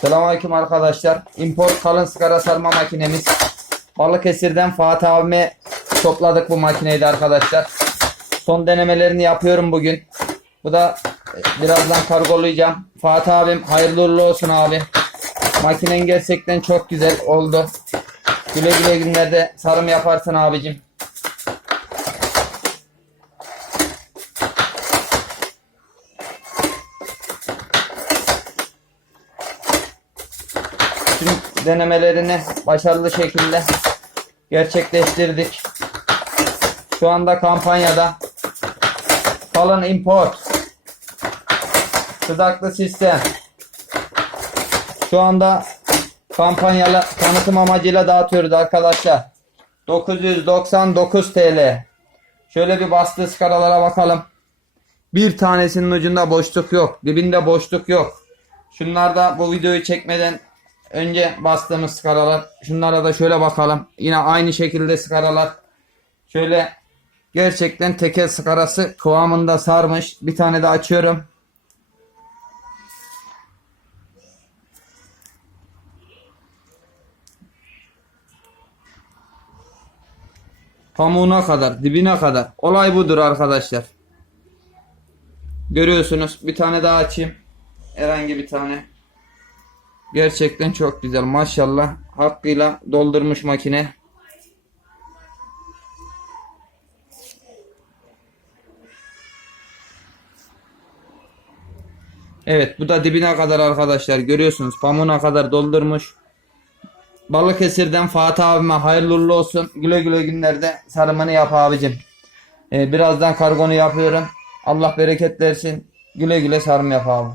Selamünaleyküm arkadaşlar. Import kalın sigara sarma makinemiz. Balıkesir'den Fatih abime topladık bu makineyi arkadaşlar. Son denemelerini yapıyorum bugün. Bu da e, birazdan kargolayacağım. Fatih abim hayırlı uğurlu olsun abi. Makinen gerçekten çok güzel oldu. Güle güle günlerde sarım yaparsın abicim. Tüm denemelerini başarılı şekilde gerçekleştirdik. Şu anda kampanyada kalın import sıcaklı sistem şu anda kampanyalı tanıtım amacıyla dağıtıyoruz arkadaşlar. 999 TL. Şöyle bir bastığı skalalara bakalım. Bir tanesinin ucunda boşluk yok. Dibinde boşluk yok. Şunlarda bu videoyu çekmeden önce bastığımız skaralar. Şunlara da şöyle bakalım. Yine aynı şekilde skaralar. Şöyle gerçekten tekel skarası kıvamında sarmış. Bir tane de açıyorum. Pamuğuna kadar, dibine kadar. Olay budur arkadaşlar. Görüyorsunuz. Bir tane daha açayım. Herhangi bir tane. Gerçekten çok güzel. Maşallah. Hakkıyla doldurmuş makine. Evet bu da dibine kadar arkadaşlar. Görüyorsunuz. Pamuğuna kadar doldurmuş. Balıkesir'den Fatih abime hayırlı olsun. Güle güle günlerde sarımını yap abicim. Ee, birazdan kargonu yapıyorum. Allah bereket versin. Güle güle sarım yap abi.